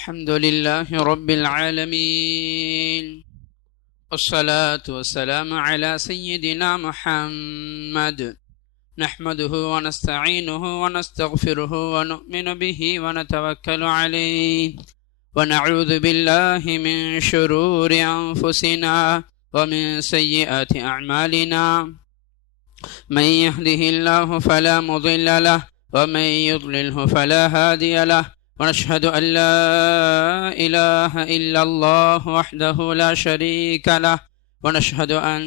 الحمد لله رب العالمين، والصلاة والسلام على سيدنا محمد. نحمده ونستعينه ونستغفره ونؤمن به ونتوكل عليه، ونعوذ بالله من شرور أنفسنا ومن سيئات أعمالنا. من يهده الله فلا مضل له ومن يضلله فلا هادي له، ونشهد أن لا إله إلا الله وحده لا شريك له، ونشهد أن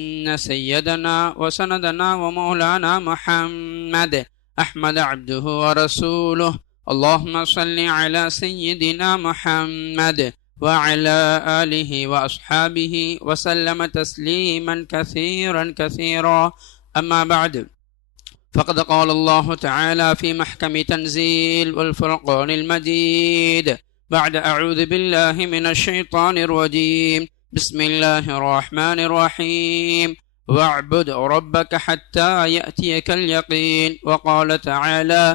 سيدنا وسندنا ومولانا محمد أحمد عبده ورسوله. اللهم صل على سيدنا محمد وعلى آله وأصحابه وسلم تسليما كثيرا كثيرا. أما بعد، فقد قال الله تعالى في محكم تنزيل والفرقان المجيد بعد أعوذ بالله من الشيطان الرجيم. بسم الله الرحمن الرحيم. واعبد ربك حتى يأتيك اليقين. وقال تعالى: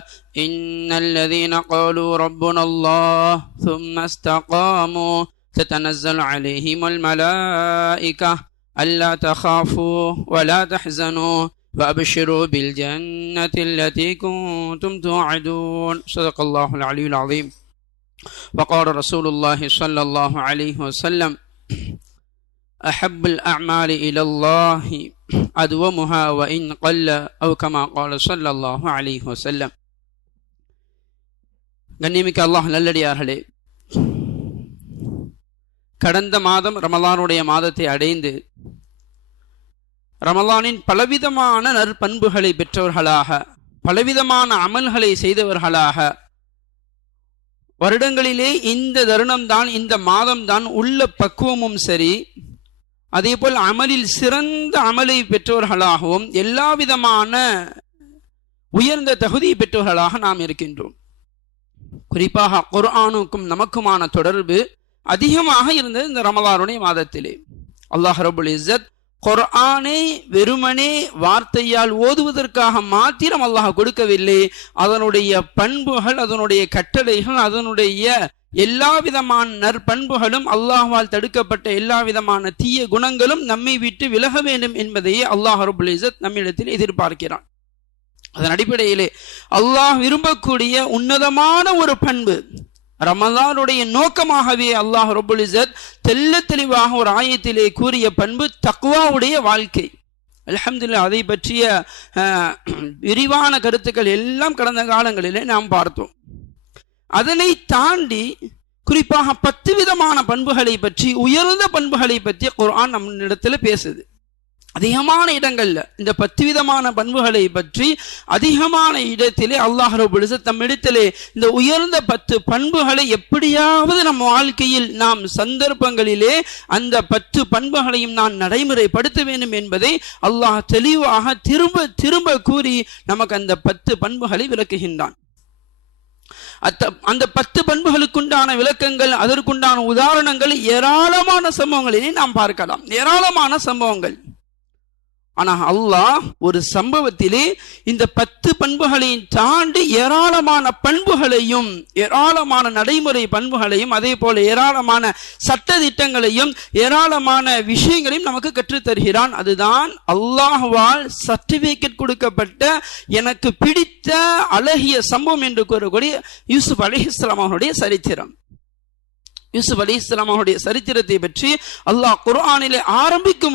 إن الذين قالوا ربنا الله ثم استقاموا تتنزل عليهم الملائكة ألا تخافوا ولا تحزنوا وأبشروا بالجنة التي كنتم توعدون. صدق الله العلي العظيم. وقال رسول الله صلى الله عليه وسلم: أحب الأعمال إلى الله أدومها وإن قل، أو كما قال صلى الله عليه وسلم. கண்ணியமிக்க அல்லாஹ் நல்லடியார்களே, கடந்த மாதம் ரமலானுடைய மாதத்தை அடைந்து ரமலானின் பலவிதமான நற்பண்புகளை பெற்றவர்களாக, பலவிதமான அமல்களை செய்தவர்களாக, வருடங்களிலே இந்த தருணம்தான், இந்த மாதம்தான் உள்ள பக்குவமும் சரி, அதேபோல் அமலில் சிறந்த அமலை பெற்றவர்களாகவும் எல்லா விதமான உயர்ந்த தகுதி பெற்றவர்களாக நாம் இருக்கின்றோம். குறிப்பாக குர்ஆனுக்கும் நமக்குமான தொடர்பு அதிகமாக இருந்தது இந்த ரமலானுடைய மாதத்திலே. அல்லாஹ் ரப்புல் இஸ்ஸத் குர்ஆனை வெறுமனே வார்த்தையால் ஓதுவதற்காக மாத்திரம் அல்லாஹ் கொடுக்கவில்லை. அதனுடைய பண்புகள், அதனுடைய கட்டளைகள், அதனுடைய எல்லா விதமான நற்பண்புகளும், அல்லாஹ்வால் தடுக்கப்பட்ட எல்லா விதமான தீய குணங்களும் நம்மை விட்டு விலக வேண்டும் என்பதையே அல்லாஹ் ரப்புல் இஸ்ஸத் நம்மிடத்தில் எதிர்பார்க்கிறான். அதன் அடிப்படையிலே அல்லாஹ் விரும்பக்கூடிய உன்னதமான ஒரு பண்பு, ரமலானுடைய நோக்கமாகவே அல்லாஹ் ரப்புல் இஸ்ஸத் தெள்ள தெளிவாக ஒரு ஆயத்திலே கூறிய பண்பு தக்வாவுடைய வாழ்க்கை. அல்ஹம்துலில்லாஹ், அதை பற்றிய விரிவான கருத்துக்கள் எல்லாம் கடந்த காலங்களிலே நாம் பார்த்தோம். அதனை தாண்டி குறிப்பாக 10 விதமான பண்புகளை பற்றி, உயர்ந்த பண்புகளை பற்றி குர்ஆன் நம்மிடத்தில் பேசுது. அதிகமான இடங்கள்ல இந்த 10 விதமான பண்புகளை பற்றி அதிகமான இடத்திலே அல்லாஹ் ரப்புல் இஸ்ஸத் நம்மிடத்திலே இந்த உயர்ந்த 10 பண்புகளை எப்படியாவது நம் வாழ்க்கையில் நாம் சந்தர்ப்பங்களிலே அந்த 10 பண்புகளையும் நான் நடைமுறைப்படுத்த வேண்டும் என்பதை அல்லாஹ் தெளிவாக திரும்ப திரும்ப கூறி நமக்கு அந்த 10 பண்புகளை விளக்குகின்றான். அந்த 10 பண்புகளுக்குண்டான விளக்கங்கள், அதற்குண்டான உதாரணங்கள் ஏராளமான சம்பவங்களிலே நாம் பார்க்கலாம், ஏராளமான சம்பவங்கள். ஆனால் அல்லாஹ் ஒரு சம்பவத்திலே இந்த 10 பண்புகளையும் தாண்டி ஏராளமான பண்புகளையும், ஏராளமான நடைமுறை பண்புகளையும், அதே போல ஏராளமான சட்ட திட்டங்களையும், ஏராளமான விஷயங்களையும் நமக்கு கற்றுத்தருகிறான். அதுதான் அல்லாஹ்வால் சர்டிபிகேட் கொடுக்கப்பட்ட எனக்கு பிடித்த அழகிய சம்பவம் என்று கூறக்கூடிய யூசுப் அலைஹிஸ்ஸலாம் அவருடைய சரித்திரம். யூசுப் அலைஹிஸ்ஸலாம் அவருடைய சரித்திரத்தை பற்றி அல்லாஹ் குர்ஆனிலே ஆரம்பிக்கும்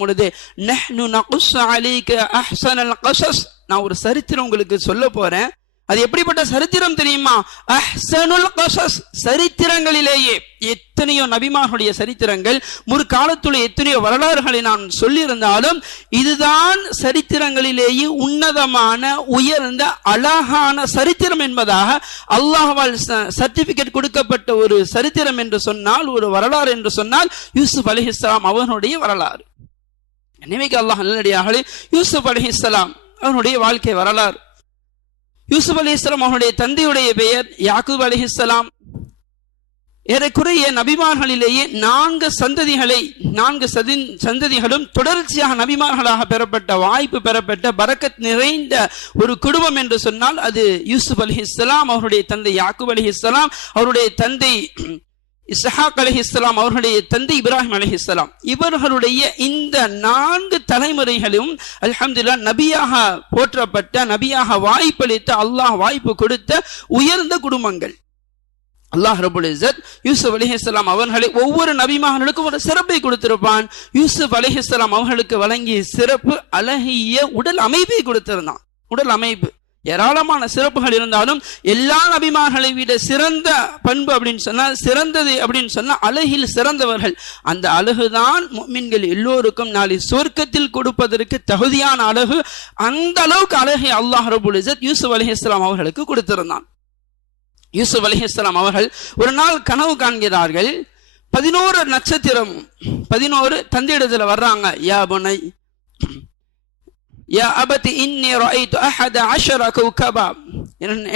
பொழுதே நஹ்னு நகுஸ்ஸு அலைக அஹ்ஸனல் கஸஸ், நான் ஒரு சரித்திரம் உங்களுக்கு சொல்ல போறேன். அது எப்படிப்பட்ட சரித்திரம் தெரியுமா? அஹ்ஸனுல் கஸஸ், சரித்திரங்களிலேயே எத்தனையோ நபிமார்களுடைய சரித்திரங்கள், முற்காலத்துள்ள எத்தனையோ வரலாறுகளை நான் சொல்லியிருந்தாலும் இதுதான் சரித்திரங்களிலேயே உன்னதமான உயர்ந்த அழகான சரித்திரம் என்பதாக அல்லாஹ்வால் சர்டிபிகேட் கொடுக்கப்பட்ட ஒரு சரித்திரம் என்று சொன்னால், ஒரு வரலாறு என்று சொன்னால் யூசுப் அலைஹிஸ்ஸலாம் அவனுடைய வரலாறு. நினைவுக்கு அல்லாஹ் நல்லடியார்களே, யூசுப் அலைஹிஸ்ஸலாம் அவனுடைய வாழ்க்கை வரலாறு. யூசுப் அலைஹிஸ்ஸலாம் அவனுடைய தந்தையுடைய பெயர் யாக்கூப் அலைஹிஸ்ஸலாம். ஏறக்குறைய நபிமார்களிலேயே 4 சந்ததிகளும் தொடர்ச்சியாக நபிமார்களாக பெறப்பட்ட வாய்ப்பு பெறப்பட்ட பரக்கத் நிறைந்த ஒரு குடும்பம் என்று சொன்னால் அது யூசுப் அலைஹிஸ்ஸலாம், அவருடைய தந்தை யாக்கூப் அலைஹிஸ்ஸலாம், அவருடைய தந்தை இஸ்ஹாக் அலைஹிஸ்ஸலாம், அவர்களுடைய தந்தை இப்ராஹிம் அலைஹிஸ்ஸலாம். இவர்களுடைய இந்த 4 தலைமுறைகளும் அல்ஹம்துலில்லாஹ் நபியாக போற்றப்பட்ட, நபியாக வாய்ப்பளித்த, அல்லாஹ் வாய்ப்பு கொடுத்த உயர்ந்த குடும்பங்கள். அல்லாஹ் ரப்பல் இஸ்ஸத் யூசுப் அலைஹிஸ்ஸலாம் அவர்களை ஒவ்வொரு நபிமார்களுக்கும் ஒரு சிறப்பை கொடுத்திருப்பான். யூசுப் அலைஹிஸ்ஸலாம் அவர்களுக்கு வழங்கிய சிறப்பு அழகிய உடல் அமைப்பை கொடுத்திருந்தான். உடல் அமைப்பு ஏராளமான சிறப்புகள் இருந்தாலும் எல்லா நபிமார்களை விட சிறந்த பண்பு அப்படின்னு சொன்னா, சிறந்தது அப்படின்னு சொன்னா அழகில் சிறந்தவர்கள். அந்த அழகுதான் முஃமின்கள் எல்லோருக்கும் நாளை சொர்க்கத்தில் கொடுப்பதற்கு தகுதியான அழகு. அந்த அளவுக்கு அழகை அல்லாஹ் ரப்பல் இஸ்ஸத் யூசுப் அலைஹிஸ்ஸலாம் அவர்களுக்கு கொடுத்திருந்தான். யூசுப் அலைஹிஸ்ஸலாம் அவர்கள் ஒரு நாள் கனவு காண்கிறார்கள். 11 நட்சத்திரம் 11 தந்தையிடத்துல வர்றாங்க. யா புனை யா அபதி இன்னி ரஅய்து அஹத அஷர கௌகபா,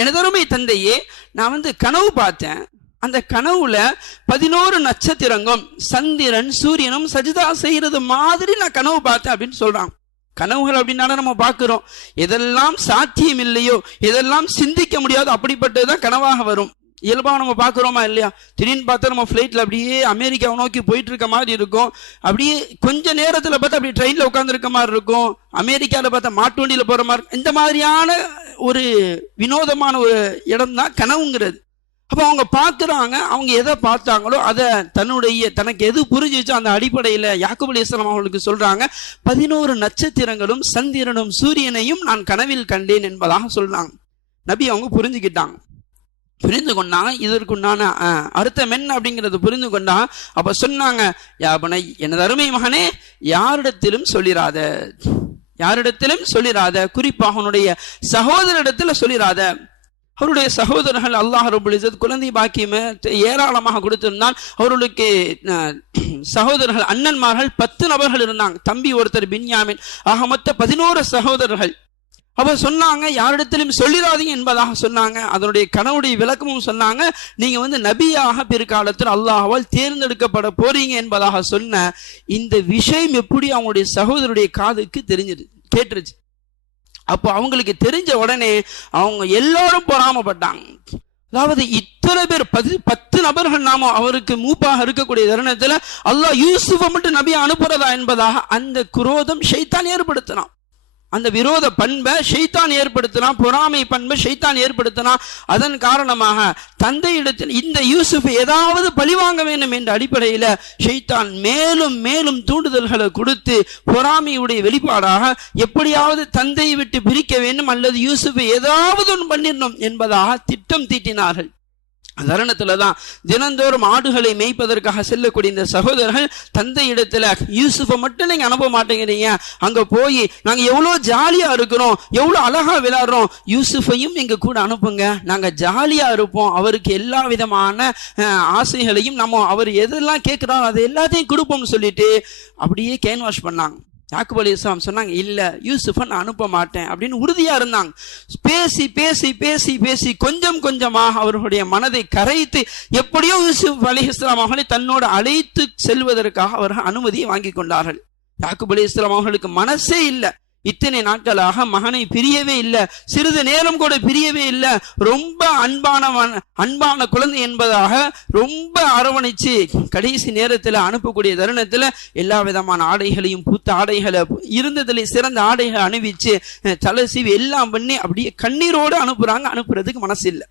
எனதருமை தந்தையே, நான் கனவு பார்த்தேன். அந்த கனவுல 11 நட்சத்திரங்களும் சந்திரன் சூரியனும் சஜிதா செய்யறது மாதிரி நான் கனவு பார்த்தேன் அப்படின்னு சொல்றாங்க. கனவுகள் அப்படின்னால நம்ம பார்க்கிறோம், எதெல்லாம் சாத்தியம் இல்லையோ, எதெல்லாம் சிந்திக்க முடியாதோ அப்படிப்பட்டதுதான் கனவாக வரும். இயல்பாக நம்ம பார்க்குறோமா இல்லையா? திடீர்னு பார்த்தா நம்ம ஃப்ளைட்டில் அப்படியே அமெரிக்காவை நோக்கி போயிட்டு இருக்க மாதிரி இருக்கும். அப்படியே கொஞ்ச நேரத்தில் பார்த்தா அப்படி ட்ரெயினில் உட்காந்துருக்க மாதிரி இருக்கும். அமெரிக்காவில் பார்த்தா மாட்டு வண்டியில் போகிற மாதிரி, இந்த மாதிரியான ஒரு வினோதமான ஒரு இடம் தான் கனவுங்கிறது. அப்போ அவங்க பார்க்குறாங்க, அவங்க எதை பார்த்தாங்களோ அதை தனக்கு எது புரிஞ்சிச்சோ அந்த அடிப்படையில் யாக்கூப் அலைஹிஸ்ஸலாம் அவர்களுக்கு சொல்றாங்க, 11 நட்சத்திரங்களும் சந்திரனும் சூரியனையும் நான் கனவில் கண்டேன் என்பதாக சொல்றாங்க. நபி அவங்க புரிஞ்சுக்கிட்டாங்க, புரிந்து கொண்டாங்க. இதற்குண்டான அர்த்தம் என்ன அப்படிங்கிறது புரிந்து கொண்டாங்க. அப்ப சொன்னாங்க, யாபனை, எனது அருமை மகனே, யாரிடத்திலும் சொல்லிராத, குறிப்பாக அவனுடைய சகோதரிடத்துல சொல்லிராத. அவருடைய சகோதரர்கள் அல்லாஹ் ரப்பல் இஸ்ஸத் குழந்தை பாக்கியமே ஏராளமாக கொடுத்திருந்தான். அவர்களுக்கு சகோதரர்கள் அண்ணன்மார்கள் 10 நபர்கள் இருந்தாங்க. தம்பி ஒருத்தர் பின்யாமின், ஆக மொத்த 11 சகோதரர்கள். அப்ப சொன்னாங்க, யாரிடத்திலும் சொல்லிடாதீங்க என்பதாக சொன்னாங்க. அதனுடைய கனவுடைய விளக்கமும் சொன்னாங்க, நீங்க நபியாக பிற்காலத்தில் அல்லாஹ்வால் தேர்ந்தெடுக்கப்பட போறீங்க என்பதாக சொன்ன இந்த விஷயம் எப்படி அவங்களுடைய சகோதரருடைய காதுக்கு கேட்டுருச்சு. அப்போ அவங்களுக்கு தெரிஞ்ச உடனே அவங்க எல்லாரும் பொறாமப்பட்டாங்க. அதாவது இத்தனை பேர் 10 நபர்கள் நாம அவருக்கு மூப்பாக இருக்கக்கூடிய தருணத்துல அல்லாஹ் யூசுஃபை மட்டும் நபியை அனுப்புறதா என்பதாக அந்த குரோதம் ஷைத்தான் ஏற்படுத்தினான். அந்த விரோத பண்பை ஷைத்தான் ஏற்படுத்தினான், பொறாமை பண்பை ஷைத்தான் ஏற்படுத்தினான். அதன் காரணமாக தந்தையிடத்தில் இந்த யூசுஃபை ஏதாவது பழிவாங்க வேண்டும் என்ற அடிப்படையில் ஷைத்தான் மேலும் மேலும் தூண்டுதல்களை கொடுத்து பொறாமையுடைய வெளிப்பாடாக எப்படியாவது தந்தையை விட்டு பிரிக்க வேண்டும் அல்லது யூசுஃபை ஏதாவது ஒன்று பண்ணிடணும் என்பதாக திட்டம் தீட்டினார்கள். அந்த தருணத்துலதான் தினந்தோறும் ஆடுகளை மேய்ப்பதற்காக செல்லக்கூடிய இந்த சகோதரர்கள் தந்தை இடத்துல, யூசுஃபை மட்டும் நீங்க அனுப்ப மாட்டேங்கிறீங்க, அங்க போய் நாங்க எவ்வளவு ஜாலியா இருக்கிறோம், எவ்வளவு அழகா விளையாடுறோம், யூசுஃபையும் எங்க கூட அனுப்புங்க, நாங்க ஜாலியா இருப்போம், அவருக்கு எல்லா விதமான ஆசைகளையும் நம்ம அவர் எதெல்லாம் கேட்கிறாரோ அதை எல்லாத்தையும் கொடுப்போம்னு சொல்லிட்டு அப்படியே கேன்வாஷ் பண்ணாங்க. யாக்கூப் அலைஹிஸ்ஸலாம் சொன்னாங்க, இல்ல யூசுஃபை நான் அனுப்ப மாட்டேன் அப்படின்னு உறுதியா இருந்தாங்க. பேசி பேசி பேசி பேசி கொஞ்சம் கொஞ்சமாக அவர்களுடைய மனதை கரைத்து எப்படியோ யூசுப் அலைஹிஸ்ஸலாம் அவர்களை தன்னோடு அழைத்து செல்வதற்காக அவர்கள் அனுமதியை வாங்கி கொண்டார்கள். யாக்கூப் அலைஹிஸ்ஸலாம் அவர்களுக்கு மனசே இல்லை, இத்தனை நாட்களாக மகனை பிரியவே இல்லை, சிறிது நேரம் கூட பிரியவே இல்லை. ரொம்ப அன்பான குழந்தை என்பதாக ரொம்ப அரவணைச்சு கடைசி நேரத்தில் அனுப்பக்கூடிய தருணத்தில் எல்லா விதமான ஆடைகளையும் பூத்த ஆடைகளை இருந்ததுல சிறந்த ஆடைகளை அணிவிச்சு தலை சீவி எல்லாம் பண்ணி அப்படியே கண்ணீரோடு அனுப்புறதுக்கு மனசு இல்லை.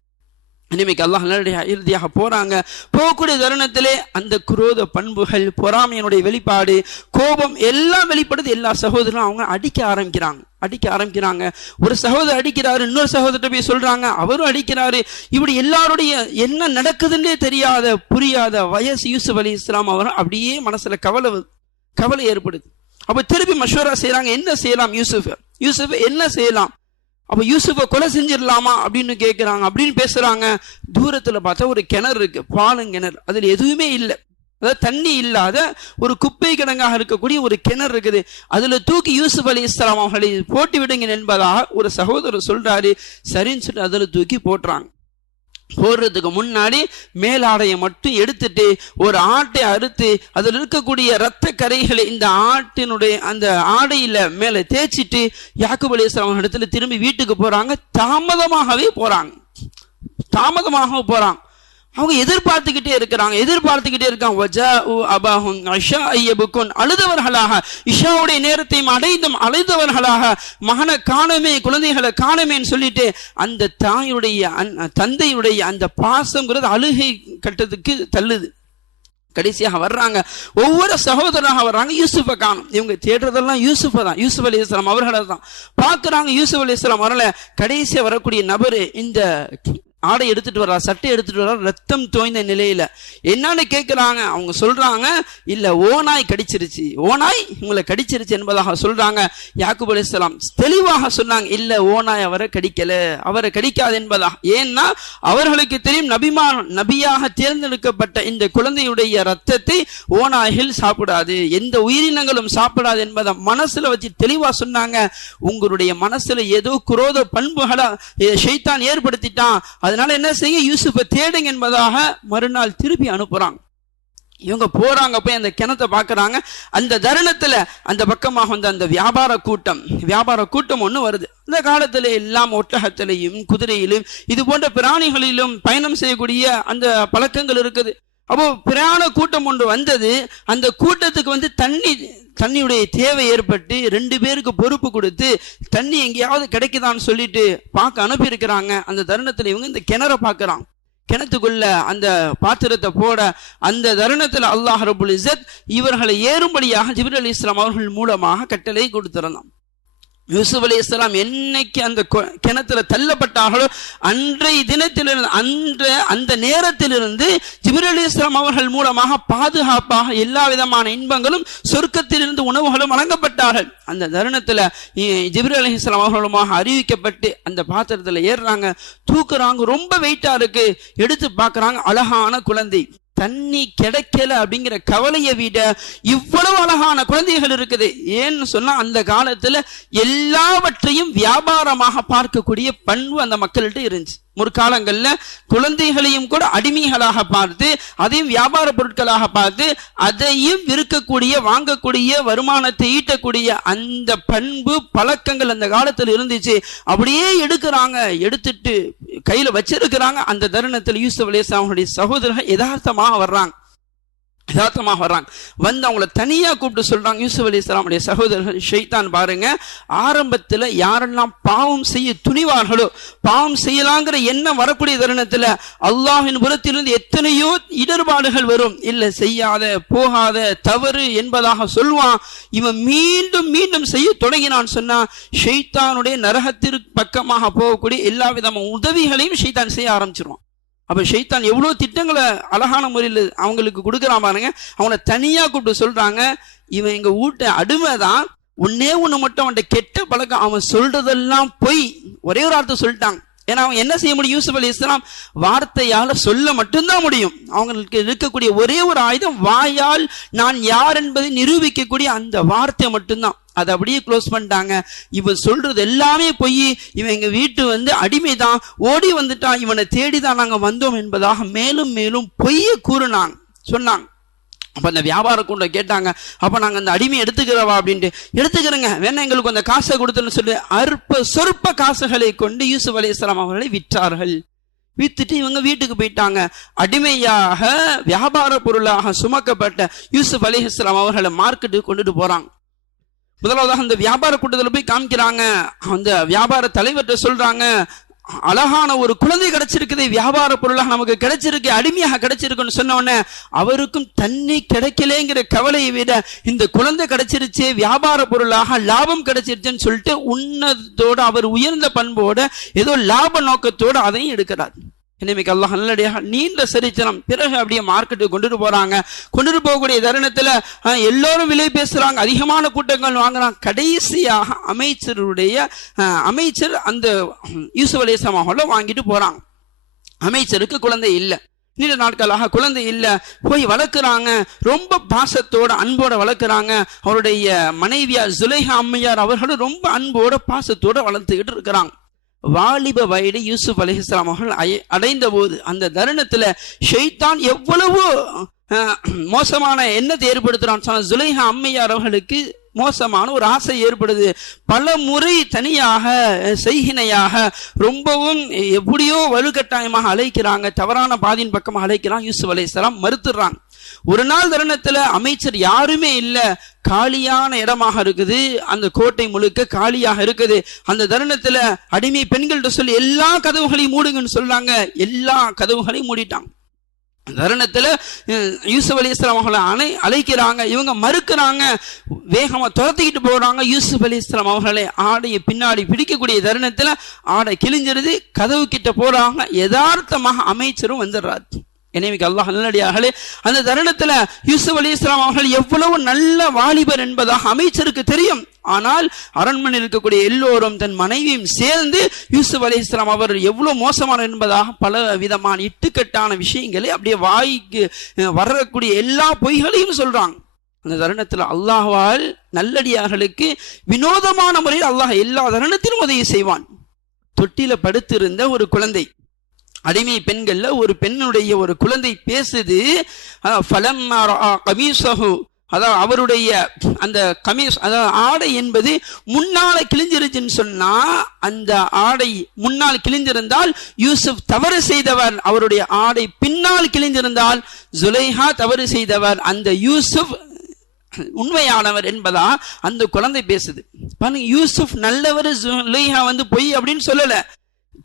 இனிமைக்கு அல்லாஹ் இறுதியாக போறாங்க. போகக்கூடிய தருணத்திலே அந்த குரோத பண்புகள், பொறாமையினுடைய வெளிப்பாடு, கோபம் எல்லாம் வெளிப்படுது. எல்லா சகோதரரும் அவங்க அடிக்க ஆரம்பிக்கிறாங்க. ஒரு சகோதரர் அடிக்கிறாரு, இன்னொரு சகோதரர்கிட்ட போய் சொல்றாங்க, அவரும் அடிக்கிறாரு. இப்படி எல்லாருடைய என்ன நடக்குதுன்னே தெரியாத புரியாத வயசு யூசுப் அலைஹிஸ்ஸலாம் அவர்கள் அப்படியே மனசுல கவலை ஏற்படுது. அப்ப திருப்பி மஷ்வரா செய்யறாங்க, என்ன செய்யலாம் யூசுப் என்ன செய்யலாம்? அப்ப யூசுஃபை கொலை செஞ்சிடலாமா அப்படின்னு கேட்கிறாங்க. அப்படின்னு பேசுறாங்க. தூரத்துல பார்த்தா ஒரு கிணறு இருக்கு, பாலங்கிணறு. அதுல எதுவுமே இல்லை, அதாவது தண்ணி இல்லாத ஒரு குப்பை கிடங்காக இருக்கக்கூடிய ஒரு கிணறு இருக்குது. அதுல தூக்கி யூசுப் அலைஹிஸ்ஸலாம் அவர்களை போட்டு விடுங்க என்பதாக ஒரு சகோதரர் சொல்றாரு. சரின்னு சொல்லிட்டு அதுல தூக்கி போட்டுறாங்க. போடுறதுக்கு முன்னாடி மேலாடையை மட்டும் எடுத்துட்டு ஒரு ஆட்டை அறுத்து அதில் இருக்கக்கூடிய இரத்த கரைகளை இந்த ஆட்டினுடைய அந்த ஆடையில மேல தேய்ச்சிட்டு யாக்கூப் அலைஹிஸ்ஸலாம் இடத்துல திரும்பி வீட்டுக்கு போறாங்க. தாமதமாகவே போறாங்க. அவங்க எதிர்பார்த்துக்கிட்டே இருக்காங்க. அழுதவர்களாக, இஷாவுடைய நேரத்தையும் அழுதவர்களாக, மகனை காணமே, குழந்தைகளை காணமேன்னு சொல்லிட்டு அந்த தந்தையுடைய அந்த பாசம்ங்கிறது அழுகை கட்டத்துக்கு தள்ளுது. கடைசியாக வர்றாங்க, ஒவ்வொரு சகோதரராக வர்றாங்க. யூசுஃபை காணும். இவங்க தேடுறதெல்லாம் யூசுஃபை தான், யூசுப் அலைஹிஸ்ஸலாம் அவர்களை தான் பார்க்குறாங்க. யூசுப் அலைஹிஸ்ஸலாம் வரல. கடைசியாக வரக்கூடிய நபர் இந்த ஆடை எடுத்துட்டு வர்றா, சட்டை எடுத்துட்டு வர்றா, ரத்தம் தோய்ந்த நிலையில. என்னன்னு கேட்கிறாங்க. அவங்க சொல்றாங்க, இல்ல ஓநாய் கடிச்சிருச்சு, ஓநாய் உங்களை கடிச்சிருச்சு என்பதாக சொல்றாங்க. யாக்கூப் அலைஹிஸ்ஸலாம் தெளிவாக சொன்னாங்க, இல்ல ஓநாய் அவரை கடிக்கல, அவரை கடிக்காது என்பதாக. ஏன்னா அவர்களுக்கு தெரியும், நபியாக தேர்ந்தெடுக்கப்பட்ட இந்த குழந்தையுடைய ரத்தத்தை ஓநாய்கள் சாப்பிடாது, எந்த உயிரினங்களும் சாப்பிடாது என்பதை மனசுல வச்சு தெளிவா சொன்னாங்க. உங்களுடைய மனசுல ஏதோ குரோத பண்புகளை ஷைத்தான் ஏற்படுத்திட்டான், அதனால என்ன செய்ய, யூசுஃபை தேடுங்க என்பதாக மறுநாள் திருப்பி அனுப்புறாங்க. இவங்க போறாங்க, போய் அந்த கிணத்தை பார்க்கறாங்க. அந்த தருணத்துல அந்த பக்கமாக வந்து அந்த வியாபார கூட்டம் ஒண்ணு வருது. இந்த காலத்துல எல்லாம் ஒட்டகத்திலையும் குதிரையிலும் இது போன்ற பிராணிகளிலும் பயணம் செய்யக்கூடிய அந்த பழக்கங்கள் இருக்குது. அப்போ பிரயாண கூட்டம் ஒன்று வந்தது. அந்த கூட்டத்துக்கு வந்து தண்ணியுடைய தேவை ஏற்பட்டு 2 பேருக்கு பொறுப்பு கொடுத்து தண்ணி எங்கேயாவது கிடைக்குதான்னு சொல்லிட்டு பார்க்க அனுப்பி இருக்கிறாங்க. அந்த தருணத்துல இவங்க இந்த கிணற பார்க்கறாங்க. கிணத்துக்குள்ள அந்த பாத்திரத்தை போட அந்த தருணத்துல அல்லாஹ் ரப்புல் இஸ்ஸத் இவர்களை ஏறும்படியாக ஜிப்ரீல் அலைஹிஸ்ஸலாம் அவர்கள் மூலமாக கட்டளை கொடுத்திருந்தான். யூசுப் அலைஹிஸ்ஸலாம் என்னைக்கு அந்த கிணத்துல தள்ளப்பட்டார்களோ அன்றைய தினத்திலிருந்து அந்த நேரத்திலிருந்து ஜிப்ரீல் அலைஹிஸ்ஸலாம் அவர்கள் மூலமாக பாதுகாப்பாக எல்லா விதமான இன்பங்களும் சொர்க்கத்திலிருந்து உணவுகளும் வழங்கப்பட்டார்கள். அந்த தருணத்துல ஜிப்ரீல் அலைஹிஸ்ஸலாம் அவர்களுமாக அறிவிக்கப்பட்டு அந்த பாத்திரத்துல ஏறுறாங்க, தூக்குறாங்க. ரொம்ப வெயிட்டா இருக்கு. எடுத்து பார்க்கறாங்க, அழகான குழந்தை. தண்ணி கிடைக்கல அப்படிங்கிற கவலையை விட இவ்வளவு அழகான குழந்தைகள் இருக்குது. ஏன்னு சொன்னா அந்த காலத்துல எல்லாவற்றையும் வியாபாரமாக பார்க்கக்கூடிய பண்பு அந்த மக்கள்கிட்ட இருந்துச்சு. முற்காலங்கள்ல குழந்தைகளையும் கூட அடிமைகளாக பார்த்து, அதையும் வியாபார பொருட்களாக பார்த்து, அதையும் விற்கக்கூடிய வாங்கக்கூடிய வருமானத்தை ஈட்டக்கூடிய அந்த பண்பு பழக்கங்கள் அந்த காலத்துல இருந்துச்சு. அப்படியே எடுக்கிறாங்க, எடுத்துட்டு கையில வச்சிருக்கிறாங்க. அந்த தருணத்தில் யூசுப் அலைஹிஸ்ஸலாம் அவருடைய சகோதரர்கள் யதார்த்தமாக வர்றாங்க. வந்து அவங்கள தனியா கூப்பிட்டு சொல்றாங்க, யூசுப் அலைஹிஸ்ஸலாமுடைய சகோதரர்கள், ஷைத்தான் பாருங்க, ஆரம்பத்துல யாரெல்லாம் பாவம் செய்ய துணிவார்களோ, பாவம் செய்யலாங்கிற எண்ணம் வரக்கூடிய தருணத்துல அல்லாஹ்வின் புறத்திலிருந்து எத்தனையோ இடர்பாடுகள் வரும். இல்ல செய்யாத, போகாத, தவறு என்பதாக சொல்வான். இவன் மீண்டும் மீண்டும் செய்ய தொடங்கினான் சொன்னா ஷைத்தானுடைய நரகத்திற்கு பக்கமாக போகக்கூடிய எல்லா விதமான உதவிகளையும் ஷைத்தான் செய்ய ஆரம்பிச்சிருவான். அப்ப ஷைத்தான் எவ்வளவு திட்டங்களை அழகான முறையில் அவங்களுக்கு கொடுக்குறான் பாருங்க. அவனை தனியா கூப்பிட்டு சொல்றாங்க, இவன் எங்க வீட்டை அடிமைதான், ஒன்னே ஒண்ணு மட்டும் அவன் கெட்ட பழக்கம், அவன் சொல்றதெல்லாம் பொய். ஒரே ஒரு வார்த்தை சொல்லிட்டாங்க. ஏன்னா அவங்க என்ன செய்ய முடியும், யூசுப் அலைஹிஸ்ஸலாம் வார்த்தையால சொல்ல மட்டும்தான் முடியும். அவங்களுக்கு இருக்கக்கூடிய ஒரே ஒரு ஆயுதம் வாயால் நான் யார் என்பதை நிரூபிக்கக்கூடிய அந்த வார்த்தை மட்டும்தான். அதை அப்படியே க்ளோஸ் பண்ணிட்டாங்க. இவன் சொல்றது எல்லாமே பொய், இவன் எங்க வீட்டு வந்து அடிமைதான், ஓடி வந்துட்டான், இவனை தேடிதான் நாங்க வந்தோம் என்பதாக மேலும் மேலும் பொய்ய கூறுனாங்க, சொன்னாங்க. அப்ப அந்த வியாபார கூட்டம் கேட்டாங்க, அப்ப நாங்க அந்த அடிமை எடுத்துக்கிறவா அப்படின்ட்டு. எடுத்துக்கிறேங்க, வேணா எங்களுக்கு அந்த காசை கொடுத்துன்னு சொல்லி சொற்ப காசுகளை கொண்டு யூசுப் அலைஹிஸ்ஸலாம் அவர்களை விற்றார்கள். வித்துட்டு இவங்க வீட்டுக்கு போயிட்டாங்க. அடிமையாக வியாபார பொருளாக சுமக்கப்பட்ட யூசுப் அலைஹிஸ்ஸலாம் அவர்களை மார்க்கெட்டுக்கு கொண்டுட்டு போறாங்க. முதலாவதாக அந்த வியாபார கூட்டத்தில் போய் காமிக்கிறாங்க. அந்த வியாபார தலைவர்கிட்ட சொல்றாங்க, அழகான ஒரு குழந்தை கிடைச்சிருக்குது, வியாபார பொருளாக நமக்கு கிடைச்சிருக்கு, அடிமையாக கிடைச்சிருக்குன்னு சொன்ன உடனே அவருக்கும் தண்ணி கிடைக்கலேங்கிற கவலையை விட இந்த குழந்தை கிடைச்சிருச்சு, வியாபார பொருளாக லாபம் கிடைச்சிருச்சுன்னு சொல்லிட்டு உன்னதோட அவர் உயர்ந்த பண்போட ஏதோ லாப நோக்கத்தோட அதையும் எடுக்கிறார். இன்னைக்கு அல்லாஹ் நல்லடியாக நீண்ட சரித்திரம். பிறகு அப்படியே மார்க்கெட்டுக்கு கொண்டுட்டு போறாங்க. கொண்டுட்டு போகக்கூடிய தருணத்துல எல்லோரும் விலை பேசுறாங்க, அதிகமான கூட்டங்கள் வாங்குறாங்க. கடைசியாக அமைச்சர் அந்த யூசுப் அலைஹிஸ்ஸலாம் அவர்களை வாங்கிட்டு போறாங்க. அமைச்சருக்கு குழந்தை இல்லை, நீண்ட நாட்களாக குழந்தை இல்லை. போய் வளர்க்குறாங்க, ரொம்ப பாசத்தோட அன்போட வளர்க்குறாங்க. அவருடைய மனைவியார் ஜுலைஹா அம்மையார் அவர்களும் ரொம்ப அன்போட பாசத்தோட வளர்த்துக்கிட்டு இருக்கிறாங்க. வாலிப வயது யூசுப் அலைஹிஸ்ஸலாம் அவர்கள் அடைந்த போது அந்த தருணத்துல ஷைத்தான் எவ்வளவு மோசமான எண்ணத்தை ஏற்படுத்துறான்னு சொன்ன ஜுலைஹா அம்மையார் அவர்களுக்கு மோசமான ஒரு ஆசை ஏற்படுது. பல முறை தனியாக செய்கினையாக ரொம்பவும் எப்படியோ வலுக்கட்டாயமாக அழைக்கிறாங்க, தவறான பாதியின் பக்கமாக அழைக்கிறான். யூசுப் அலைஹிஸ்ஸலாம் மறுத்துடுறாங்க. ஒரு நாள் தருணத்துல அமைச்சர் யாருமே இல்ல, காலியான இடமாக இருக்குது, அந்த கோட்டை முழுக்க காலியாக இருக்குது. அந்த தருணத்துல அடிமை பெண்கள்கிட்ட சொல்லி எல்லா கதவுகளையும் மூடுங்கன்னு சொல்றாங்க. எல்லா கதவுகளையும் மூடிட்டாங்க. தருணத்துல யூசுப் அலைஹிஸ்ஸலாம் அவர்களை அழைக்கிறாங்க. இவங்க மறுக்கிறாங்க, வேகமா துரத்திக்கிட்டு போறாங்க. யூசுப் அலைஹிஸ்ஸலாம் அவர்களை ஆடையை பின்னாடி பிடிக்கக்கூடிய தருணத்துல ஆடை கிழிஞ்சிருது. கதவு கிட்ட போறாங்க. யதார்த்தமாக அமைச்சரும் வந்துடுறாரு. எனவே அல்லாஹ் நல்லடியார்களே, அந்த தருணத்துல யூசுப் அலைஹிஸ்ஸலாம் அவர்கள் எவ்வளவு நல்ல வாலிபர் என்பதாக அமைச்சருக்கு தெரியும். ஆனால் அரண்மனையில் இருக்கக்கூடிய எல்லோரும் தன் மனைவியும் சேர்ந்து யூசுப் அலைஹிஸ்ஸலாம் அவர் எவ்வளவு மோசமான என்பதாக பல விதமான இட்டுக்கட்டான விஷயங்களை அப்படியே வாய்க்கு வரக்கூடிய எல்லா பொய்களையும் சொல்றாங்க. அந்த தருணத்துல அல்லாஹ்வால் நல்லடியார்களுக்கு வினோதமான முறையில் அல்லாஹ் எல்லா தருணத்திலும் உதவி செய்வான். தொட்டில படுத்திருந்த ஒரு குழந்தை, அடிமை பெண்கள்ல ஒரு பெண்ணுடைய ஒரு குழந்தை பேசுது. ஃபலம்மா ரஆ கமீஸஹு, அதாவது அவருடைய அந்த கமீஸ், அதாவது ஆடை என்பது முன்னால கிழிஞ்சிருச்சுன்னு சொன்னா, அந்த ஆடை முன்னால் கிழிந்திருந்தால் யூசுப் தவறு செய்தவர், அவருடைய ஆடை பின்னால் கிழிந்திருந்தால் ஜுலைஹா தவறு செய்தவர், அந்த யூசுப் உண்மையானவர் என்பதா அந்த குழந்தை பேசுது. பாருங்க, யூசுப் நல்லவர், ஜுலைஹா பொய் அப்படின்னு சொல்லல.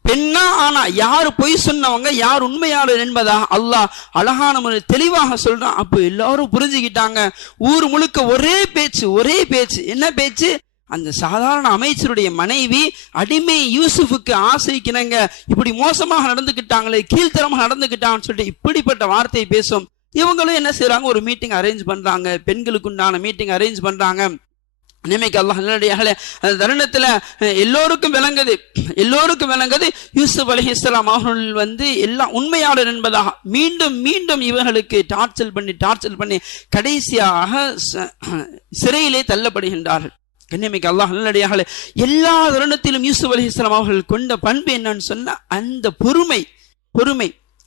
பெண்ணா ஆனா யாரு பொய் சொன்னவங்க, யார் உண்மையாளர் என்பதா அல்லாஹ் அழகான முறை தெளிவாக சொல்றான். அப்போ எல்லாரும் புரிஞ்சுக்கிட்டாங்க. ஊர் முழுக்க ஒரே பேச்சு. என்ன பேச்சு? அந்த சாதாரண அமைச்சருடைய மனைவி அடிமை யூசுஃபுக்கு ஆசைக்கினங்க இப்படி மோசமாக நடந்துக்கிட்டாங்களே, கீழ்த்தரமாக நடந்துக்கிட்டாங்கன்னு சொல்லிட்டு இப்படிப்பட்ட வார்த்தையை பேசும். இவங்களும் என்ன செய்யறாங்க, ஒரு மீட்டிங் அரேஞ்ச் பண்றாங்க, பெண்களுக்கு உண்டான மீட்டிங் அரேஞ்ச் பண்றாங்க. நினைக்க அல்லாஹ் நல்லடியார்களே, அந்த தருணத்துல எல்லோருக்கும் விளங்குது யூசுப் அலைஹிஸ்ஸலாம் அவர்கள் எல்லாம் உண்மையாளர் என்பதாக மீண்டும் இவர்களுக்கு டார்ச்சல் பண்ணி கடைசியாக சிறையிலே தள்ளப்படுகின்றார்கள். கண்ணியமிக்க அல்லாஹ் நல்லடியார்களே, எல்லா தருணத்திலும் யூசுப் அலைஹிஸ்ஸலாம் அவர்கள் கொண்ட பண்பு என்னன்னு சொன்னா அந்த பொறுமை.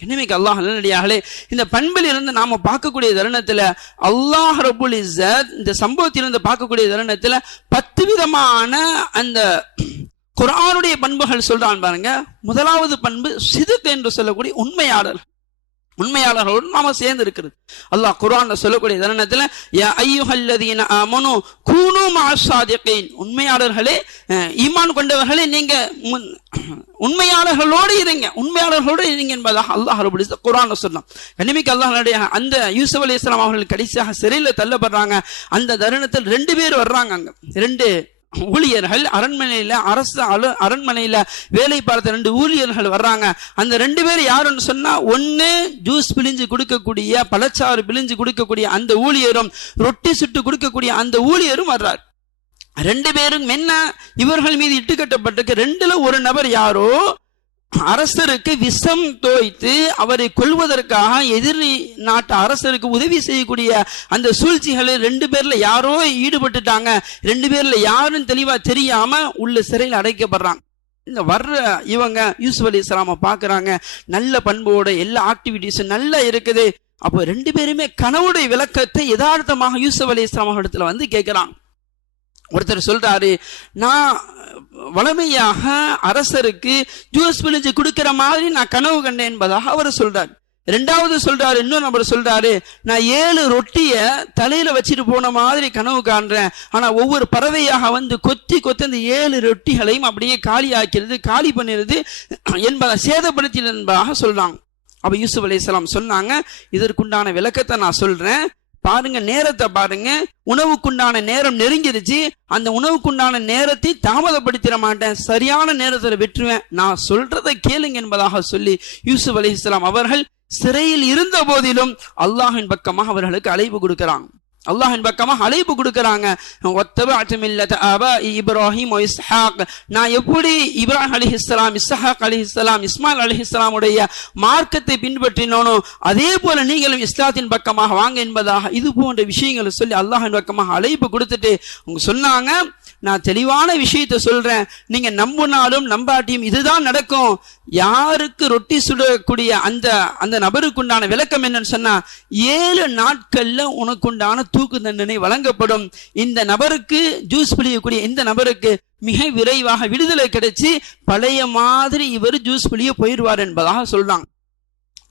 கண்ணியமிக்க அல்லாஹ் நல்லடியார்களே, இந்த பண்பில் இருந்து நாம பார்க்கக்கூடிய தருணத்துல அல்லாஹ் ரப்புல் இஸ்ஸத் இந்த சம்பவத்திலிருந்து பார்க்கக்கூடிய தருணத்துல 10 விதமான அந்த குர்ஆனுடைய பண்புகள் சொல்றான் பாருங்க. முதலாவது பண்பு சிதுக் என்று சொல்லக்கூடிய உண்மையாளர்களோடு நாம சேர்ந்து இருக்கிறது. அல்லாஹ் குர்ஆன்ல சொல்லக்கூடிய தருணத்துல யா அய்யுஹல்லதீன ஆமனு கூனு மஅஸ்ஸாதிகீன், உண்மையாளர்களே, ஈமான் கொண்டவர்களே, நீங்க உண்மையாளர்களோடு இருங்க என்பதாக அல்லாஹ் ரப்பல் இஸ்ஸத் குர்ஆன்ல சொன்னான். கண்ணியமிக்க அல்லாஹ்வுடைய அந்த யூசுப் அலைஹிஸ்ஸலாம் அவர்கள் கடைசியாக சிறையில் தள்ளப்படுறாங்க. அந்த தருணத்தில் 2 பேர் வர்றாங்க. அங்க 2 ஊழியர்கள், அரண்மனையில வேலை பார்த்த 2 ஊழியர்கள் வர்றாங்க. அந்த 2 பேர் யாருன்னு சொன்னா, ஒன்னு ஜூஸ் பிழிஞ்சு கொடுக்கக்கூடிய, பழச்சாறு பிழிஞ்சு கொடுக்கக்கூடிய அந்த ஊழியரும், ரொட்டி சுட்டு கொடுக்கக்கூடிய அந்த ஊழியரும் வர்றார். 2 பேரும் என்ன, இவர்கள் மீது இட்டுக்கட்டப்பட்டிருக்கு. 2ல ஒரு நபர் யாரோ அரசருக்கு விஷம் தோய்த்து அவரை கொல்வதற்காக எதிரி நாட்டு அரசருக்கு உதவி செய்யக்கூடிய அந்த சூழ்ச்சிகளை 2 பேர்ல யாரோ ஈடுபட்டுட்டாங்க. 2 பேர்ல யாரும் தெளிவா தெரியாம உள்ள சிறையில் அடைக்கப்படுறாங்க. இந்த வர்ற இவங்க யூசுப் அலைஹிஸ்ஸலாம பாக்குறாங்க, நல்ல பண்போட எல்லா ஆக்டிவிட்டிஸும் நல்லா இருக்குது. அப்போ 2 பேருமே கனவுடைய விளக்கத்தை யதார்த்தமாக யூசுப் அலைஹிஸ்ஸலாம் இடத்துல கேட்கிறாங்க. ஒருத்தர் சொல்றாரு, நான் வளமையாக அரசருக்கு ஜூஸ் பிழிஞ்சு கொடுக்கிற மாதிரி நான் கனவு கண்டேன் என்பதாக அவர் சொல்றாரு. 2வது சொல்றாரு, இன்னொரு நபர் சொல்றாரு, நான் 7 ரொட்டிய தலையில வச்சுட்டு போன மாதிரி கனவு காண்றேன். ஆனா ஒவ்வொரு பறவையாக கொத்தி அந்த 7 ரொட்டிகளையும் அப்படியே காலி பண்ணிருது என்பதை சேதப்படுத்தி என்பதாக சொல்றாங்க. அப்ப யூசுப் அலைஹிஸ்ஸலாம் சொன்னாங்க, இதற்குண்டான விளக்கத்தை நான் சொல்றேன், பாருங்க, நேரத்தை பாருங்க, உணவுக்குண்டான நேரம் நெருங்கிருச்சு, அந்த உணவுக்குண்டான நேரத்தை தாமதப்படுத்திட மாட்டேன், சரியான நேரத்தில் விட்டுருவேன், நான் சொல்றதை கேளுங்க என்பதாக சொல்லி யூசுப் அலைஹிஸ்ஸலாம் அவர்கள் சிறையில் இருந்த போதிலும் அல்லாஹ்வின் பக்கமாக அவர்களுக்கு அழைப்பு கொடுக்கிறாங்க. அல்லாஹ்வின் பக்கமாக அழைப்பு கொடுக்கறாங்க. வத்தபஅது மில்லத ஆபாஇ இப்ராஹீம் வ இஸ்ஹாக், நான் எப்படி இப்ராஹிம் அலைஹிஸ்ஸலாம், இஸ்ஹாக் அலைஹிஸ்ஸலாம், இஸ்மாயில் அலைஹிஸ்ஸலாம் உடைய மார்க்கத்தை பின்பற்றினோனோ அதே போல நீங்களும் இஸ்லாத்தின் பக்கமாக வாங்க என்பதாக இது போன்ற விஷயங்களை சொல்லி அல்லாஹ்வின் பக்கமாக அழைப்பு கொடுத்துட்டு அவங்க சொன்னாங்க, நான் தெளிவான விஷயத்தை சொல்றேன், நீங்க நம்பினாலும் நம்பாட்டியும் இதுதான் நடக்கும். யாருக்கு ரொட்டி சுடக்கூடிய அந்த நபருக்குண்டான விளக்கம் என்னன்னு சொன்னா, 7 நாட்கள்ல உனக்குண்டான தூக்கு தண்டனை வழங்கப்படும். இந்த நபருக்கு ஜூஸ் பிழியக்கூடிய இந்த நபருக்கு மிக விரைவாக விடுதலை கிடைச்சி பழைய மாதிரி இவர் ஜூஸ் பிழிய போயிடுவார் என்பதாக சொல்றாங்க.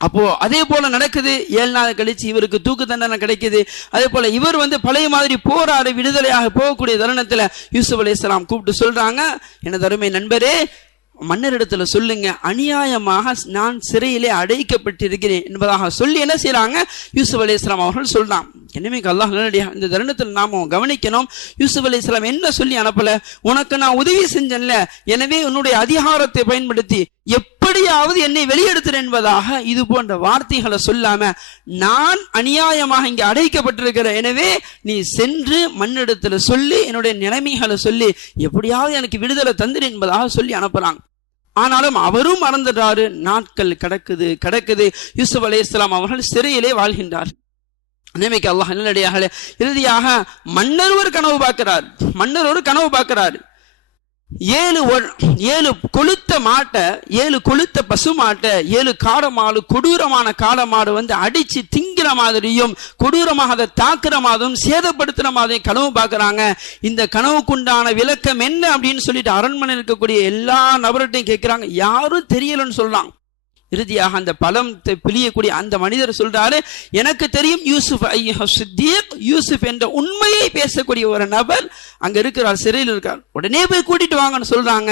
அப்போ அதே போல நடக்குது. 7 நாள் கழிச்சு இவருக்கு தூக்கு தண்டனை கிடைக்குது. அதே போல இவர் பழைய மாதிரி போராடு விடுதலையாக போகக்கூடிய தருணத்துல யூசுப் அலைஹிஸ்ஸலாம் கூப்பிட்டு சொல்றாங்க, எனது அருமை நண்பரே, மன்னரிடத்துல சொல்லுங்க, அநியாயமாக நான் சிறையிலே அடைக்கப்பட்டிருக்கிறேன் என்பதாக சொல்லி என்ன செய்யறாங்க, யூசுப் அலைஹிஸ்ஸலாம் அவர்கள் சொல்றாங்க. எனவே அல்லாஹ் நல்லடியாக இந்த தருணத்தில் நாம கவனிக்கணும். யூசுப் அலைஹிஸ்ஸலாம் என்ன சொல்லி அனுப்பல, உனக்கு நான் உதவி செஞ்சேன்ல, எனவே உன்னுடைய அதிகாரத்தை பயன்படுத்தி எப்படியாவது என்னை வெளியெடுத்துறேன் என்பதாக இது போன்ற வார்த்தைகளை சொல்லாம, நான் அநியாயமாக இங்கே அடைக்கப்பட்டிருக்கிறேன், எனவே நீ சென்று மண்ணிடத்துல சொல்லி என்னுடைய நிலைமைகளை சொல்லி எப்படியாவது எனக்கு விடுதலை தந்துரு என்பதாக சொல்லி அனுப்புறாங்க. ஆனாலும் அவரும் மறந்துடுறாரு. நாட்கள் கடக்குது. யூசுப் அலைஹிஸ்ஸலாம் அவர்கள் சிறையிலே வாழ்கின்றார். நிலைமைக்கு அல்லாஹ் நல்லடியாக இறுதியாக மன்னர் ஒரு கனவு பார்க்கிறார். 7 கொளுத்த மாட்டை, 7 கொளுத்த பசு மாட்டை, 7 காடமாடு, கொடூரமான காடமாடு அடிச்சு திங்கிற மாதிரியும் கொடூரமாக அதை தாக்குற மாதிரியும் சேதப்படுத்துற மாதிரியும் கனவு பார்க்கறாங்க. இந்த கனவுக்குண்டான விளக்கம் என்ன அப்படின்னு சொல்லிட்டு அரண்மனை இருக்கக்கூடிய எல்லா நபர்கிட்டையும் கேட்கிறாங்க. யாரும் தெரியலன்னு சொல்றாங்க. இறுதியாக அந்த பழம் பிழியக்கூடிய அந்த மனிதர் சொல்றாரு, எனக்கு தெரியும் யூசுப் ஐயா சித்தீக், யூசுப் என்ற உண்மையை பேசக்கூடிய ஒரு நபர் அங்க இருக்கிறார், சிறையில் இருக்கார், உடனே போய் கூட்டிட்டு வாங்கன்னு சொல்றாங்க.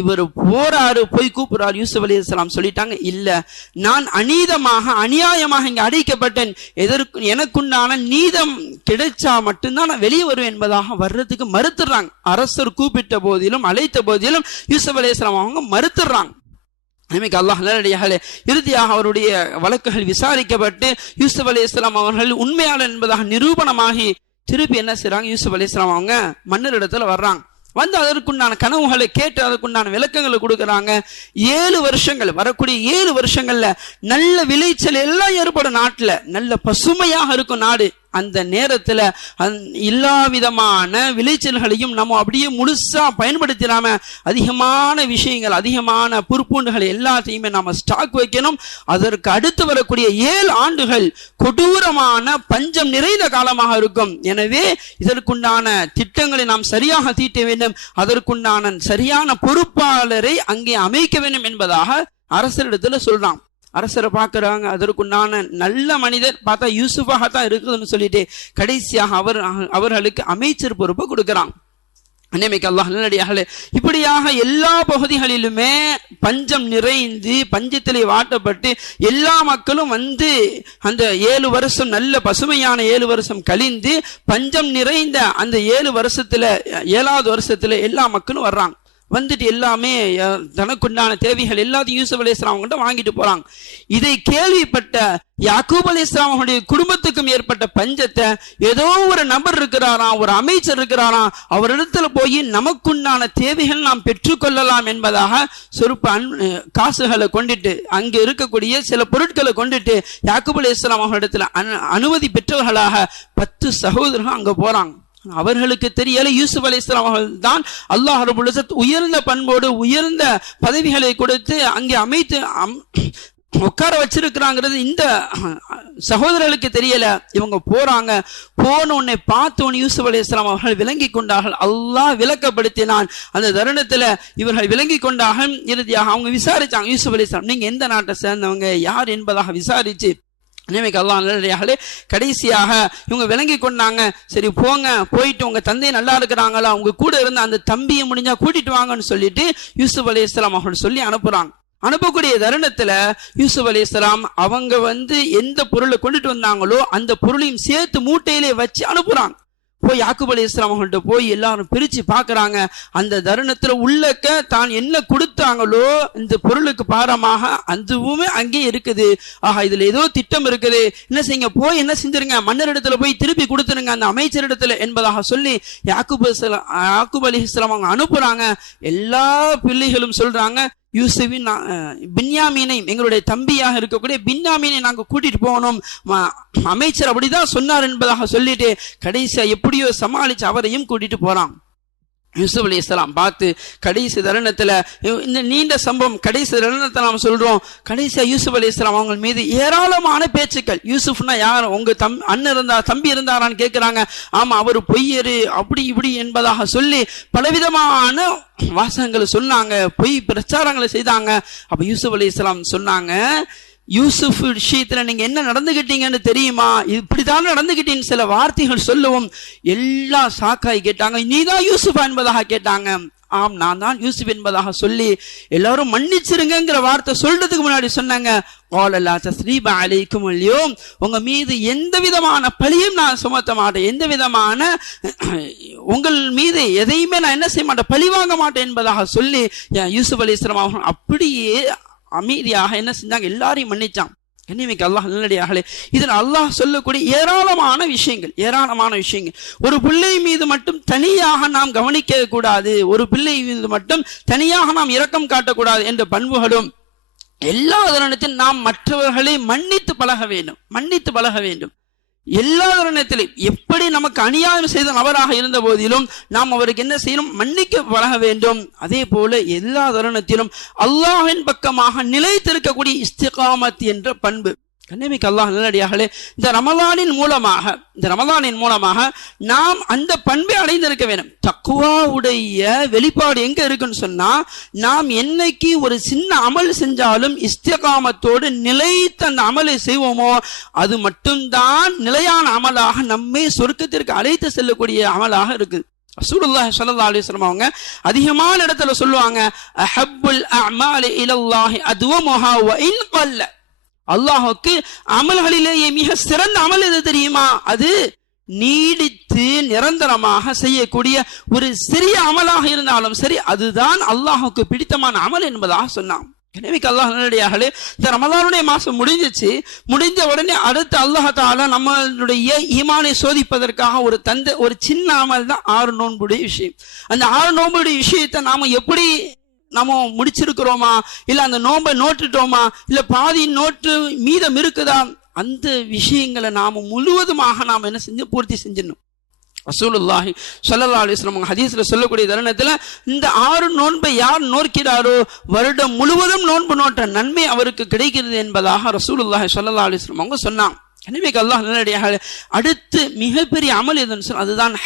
இவர் போறாரு, போய் கூப்பிடுறாரு. யூசுப் அலைஹிஸ்ஸலாம் சொல்லிட்டாங்க, இல்ல, நான் அநியாயமாக இங்க அடைக்கப்பட்டேன், எனக்குண்டான நீதம் கிடைச்சா மட்டும்தான் நான் வெளியே வருவேன் என்பதாக வர்றதுக்கு மறுத்துறாங்க. அரசர் கூப்பிட்ட போதிலும் அழைத்த போதிலும் யூசுப் அலைஹிஸ்ஸலாம் அவங்க மறுத்துறாங்க. அல்லாஹ் நல்லடியாக இறுதியாக அவருடைய வழக்குகள் விசாரிக்கப்பட்டு யூசுப் அலைஹிஸ்ஸலாம் அவர்கள் உண்மையாளர் என்பதாக நிரூபணமாகி திருப்பி என்ன செய்றாங்க, யூசுப் அலைஹிஸ்ஸலாம் அவங்க மன்னர் வர்றாங்க. அதற்குண்டான கனவுகளை கேட்டு அதற்குண்டான விளக்கங்களை கொடுக்கறாங்க. 7 வருஷங்கள், வரக்கூடிய 7 வருஷங்கள்ல நல்ல விளைச்சல் எல்லாம் ஏற்படும், நாட்டுல நல்ல பசுமையாக இருக்கும் நாடு. அந்த நேரத்துல எல்லா விதமான விளைச்சல்களையும் நம்ம அப்படியே முழுசா பயன்படுத்தினாம அதிகமான விஷயங்கள், அதிகமான புற்பூண்டுகள் எல்லாத்தையுமே நாம ஸ்டாக் வைக்கணும். அதற்கு அடுத்து வரக்கூடிய 7 ஆண்டுகள் கொடூரமான பஞ்சம் நிறைந்த காலமாக இருக்கும். எனவே இதற்குண்டான திட்டங்களை நாம் சரியாக தீட்ட வேண்டும், அதற்குண்டான சரியான பொறுப்பாளரை அங்கே அமைக்க வேண்டும் என்பதாக அரசரிடத்துல சொல்றான். அரசரை பார்க்கறாங்க, அதற்குண்டான நல்ல மனிதர் பார்த்தா யூசுஃபாகத்தான் இருக்குதுன்னு சொல்லிட்டு கடைசியாக அவர்களுக்கு அமைச்சர் பொறுப்பை கொடுக்கிறான். அன்னைக்கு அல்லாஹ் நல்லடியாக இப்படியாக எல்லா பகுதிகளிலுமே பஞ்சம் நிறைந்து பஞ்சத்திலே வாட்டப்பட்டு எல்லா மக்களும் அந்த 7 வருஷம் நல்ல பசுமையான 7 வருஷம் கழிந்து பஞ்சம் நிறைந்த அந்த 7 வருஷத்துல 7வது வருஷத்துல எல்லா மக்களும் வர்றாங்க. எல்லாமே தனக்குண்டான தேவைகள் எல்லாத்தையும் யூசுப் அலைஹிஸ்ஸலாம் கிட்ட வாங்கிட்டு போறாங்க. இதை கேள்விப்பட்ட யாக்கூப் அலைஹிஸ்ஸலாம் அவருடைய குடும்பத்துக்கும் ஏற்பட்ட பஞ்சத்தை ஏதோ ஒரு நபர் இருக்கிறாராம், ஒரு அமைச்சர் இருக்கிறாராம், அவரிடத்துல போய் நமக்குண்டான தேவைகள் நாம் பெற்றுக்கொள்ளலாம் என்பதாக சொற்ப காசுகளை கொண்டுட்டு அங்க இருக்கக்கூடிய சில பொருட்களை கொண்டுட்டு யாக்கூப் அலைஹிஸ்ஸலாம் அவரிடத்துல அனுமதி பெற்றவர்களாக 10 சகோதரர்கள் அங்க போறாங்க. அவர்களுக்கு தெரியல யூசுப் அலைஹிஸ்ஸலாம் அவர்கள் தான் அல்லாஹ் ரப்பல் இஸ்ஸத் உயர்ந்த பண்போடு உயர்ந்த பதவிகளை கொடுத்து அங்கே அமைத்து உட்கார வச்சிருக்கிறாங்கிறது இந்த சகோதரர்களுக்கு தெரியல. இவங்க போறாங்க, போன உடனே பார்த்தோன்னு யூசுப் அலைஹிஸ்ஸலாம் அவர்கள் விளங்கி கொண்டார்கள். அல்லாஹ் விளக்கப்படுத்தினான். அந்த தருணத்துல இவர்கள் விளங்கி கொண்டார்கள். இறுதியாக அவங்க விசாரிச்சாங்க, யூசுப் அலைஹிஸ்ஸலாம் நீங்க எந்த நாட்டை சேர்ந்தவங்க, யார் என்பதாக விசாரிச்சு அல்லாஹ் கடைசியாக இவங்க விளங்கி கொண்டாங்க. சரி போங்க, போயிட்டு உங்க தந்தை நல்லா இருக்கிறாங்களா, உங்க கூட இருந்த அந்த தம்பியை முடிஞ்சா கூட்டிட்டு வாங்கன்னு சொல்லிட்டு யூசுப் அலைஹிஸ்ஸலாம் அவர்கள் சொல்லி அனுப்புறாங்க. அனுப்பக்கூடிய தருணத்துல யூசுப் அலைஹிஸ்ஸலாம் அவங்க எந்த பொருளை கொண்டுட்டு வந்தாங்களோ அந்த பொருளையும் சேர்த்து மூட்டையிலே வச்சு அனுப்புறாங்க. போய் யாக்கூப் அலைஹிஸ்ஸலாம் அவங்கள்ட்ட போய் எல்லாரும் பிரிச்சு பாக்குறாங்க. அந்த தருணத்துல உள்ளக்க தான் என்ன கொடுத்தாங்களோ இந்த பொருளுக்கு பாரமாக அதுவுமே அங்கே இருக்குது. ஆஹா, இதுல ஏதோ திட்டம் இருக்குது, என்ன செய்யுங்க, போய் என்ன செஞ்சிருங்க, மன்னர் இடத்துல போய் திருப்பி கொடுத்துருங்க அந்த அமைச்சர் இடத்துல என்பதாக சொல்லி யாக்கூப் அலைஹிஸ்ஸலாம் அவங்க அனுப்புறாங்க. எல்லா பிள்ளைகளும் சொல்றாங்க, யூசுஃபின் பின்யாமீனை, எங்களுடைய தம்பியாக இருக்கக்கூடிய பின்யாமீனை நாங்க கூட்டிட்டு போகணும், அமைச்சர் அப்படிதான் சொன்னார் என்பதாக சொல்லிட்டு கடைசியா எப்படியோ சமாளிச்சு அவரையும் கூட்டிட்டு போறான். யூசுப் அலைஹிஸ்ஸலாம் பார்த்து கடைசி தருணத்துல, இந்த நீண்ட சம்பவம் கடைசி தருணத்தை நாம் சொல்றோம், கடைசியா யூசுப் அலைஹிஸ்ஸலாம் அவங்க மீது ஏராளமான பேச்சுக்கள். யூசுப்னா யார், உங்க அண்ணன் இருந்தா தம்பி இருந்தாரான்னு கேட்கிறாங்க. ஆமா, அவர் பொய்யரு அப்படி இப்படி என்பதாக சொல்லி பலவிதமான வாசகங்களை சொன்னாங்க, பொய் பிரச்சாரங்களை செய்தாங்க. அப்ப யூசுப் அலைஹிஸ்ஸலாம் சொன்னாங்க, யூசுப் விஷயத்துல நீங்க என்ன நடந்துகிட்டீங்கன்னு தெரியுமா, இப்படிதான் நடந்துகிட்டீன்னு சில வார்த்தைகள் சொல்லவும் எல்லாம் சாக்காய் கேட்டாங்க. நீதான் யூசுஃபா என்பதாக கேட்டாங்க. ஆம், நான் தான் யூசுப் என்பதாக சொல்லி எல்லாரும் மன்னிச்சிருங்கிற வார்த்தை சொல்றதுக்கு முன்னாடி சொன்னாங்க, உங்க மீது எந்த விதமான பழியும் நான் சுமத்த மாட்டேன், எந்த விதமான உங்கள் மீது எதையுமே நான் என்ன செய்ய மாட்டேன், பழி வாங்க மாட்டேன் என்பதாக சொல்லி யூசுப் அலைஹிஸ்ஸலாம் அவர்கள் அப்படியே அமைதியாக என்ன செஞ்சாங்க, எல்லாரையும் மன்னிச்சான். கண்ணியமிக்க அல்லாஹ் நல்லடியார்களே, இதில் அல்லாஹ் சொல்லக்கூடிய ஏராளமான விஷயங்கள். ஒரு பிள்ளை மீது மட்டும் தனியாக நாம் கவனிக்க கூடாது, ஒரு பிள்ளை மீது மட்டும் தனியாக நாம் இரக்கம் காட்டக்கூடாது என்ற பண்புகளும், எல்லா தருணத்திலும் நாம் மற்றவர்களை மன்னித்து பழக வேண்டும். எல்லா தருணத்திலும் எப்படி நமக்கு அநியாயம் செய்த நபராக இருந்த போதிலும் நாம் அவருக்கு என்ன செய்யணும், மன்னிக்க பழக வேண்டும். அதே போல எல்லா தருணத்திலும் அல்லாஹ்வின் பக்கமாக நிலைத்திருக்கக்கூடிய இஸ்திகாமத் என்ற பண்பு. கண்ணியமிக்க அல்லாஹ் நல்லடியார்களே, இந்த ரமலானின் மூலமாக நாம் அந்த பண்பை அடைந்திருக்க வேண்டும். தக்வாவுடைய வெளிப்பாடு எங்க இருக்குன்னு சொன்னா, நாம் என்னைக்கு ஒரு சின்ன அமல் செஞ்சாலும் இஸ்திகாமத்தோடு நிலைத்த அந்த அமலை செய்வோமோ அது மட்டும்தான் நிலையான அமலாக நம்மை சொர்க்கத்திற்கு அழைத்து செல்லக்கூடிய அமலாக இருக்குது. ரசூலுல்லாஹி ஸல்லல்லாஹு அலைஹி வஸல்லம் அவங்க அதிகமான இடத்துல சொல்லுவாங்க, அஹப்புல் அஅமாலி இலல்லாஹி அத்வமுஹா வ இன் கல்ல. அல்லாஹுக்கு அமல்களிலேயே மிக சிறந்த அமல் எது தெரியுமா, அது நீடித்து நிரந்தரமாக செய்யக்கூடிய ஒரு சிறிய அமலாக இருந்தாலும் சரி, அதுதான் அல்லாஹுக்கு பிடித்தமான அமல் என்பதாக சொன்னான். எனவே அல்லாஹ் நல்லடியார்களே, இந்த ரமலானுடைய மாசம் முடிஞ்ச உடனே அடுத்து அல்லாஹ் தஆலா நம்மளுடைய ஈமானை சோதிப்பதற்காக ஒரு சின்ன அமல் தான் 6 நோன்புடைய விஷயம். அந்த 6 நோன்புடைய விஷயத்தை நாம எப்படி நாம முடிச்சிருக்கிறோமா, இல்ல அந்த நோன்பை நோட்டுட்டோமா, இல்ல பாதி நோட்டு மீதம் இருக்குதா, அந்த விஷயங்களை நாம முழுவதுமாக நாம என்ன செஞ்சு பூர்த்தி செஞ்சிடணும். ரசூலுல்லாஹி ஸல்லல்லாஹு அலைஹி வஸல்லம் ஹதீஸ்ல சொல்லக்கூடிய தருணத்துல இந்த 6 நோன்பை யார் நோக்கிறாரோ வருடம் முழுவதும் நோன்பு நோட்ட நன்மை அவருக்கு கிடைக்கிறது என்பதாக ரசூலுல்லாஹி ஸல்லல்லாஹு அலைஹி வஸல்லம் அவங்க சொன்னாங்க. எனவே அல்லாஹ் நல்லடியாக அடுத்து மிகப்பெரிய அமல் எதுன்னு சொன்னா அதுதான்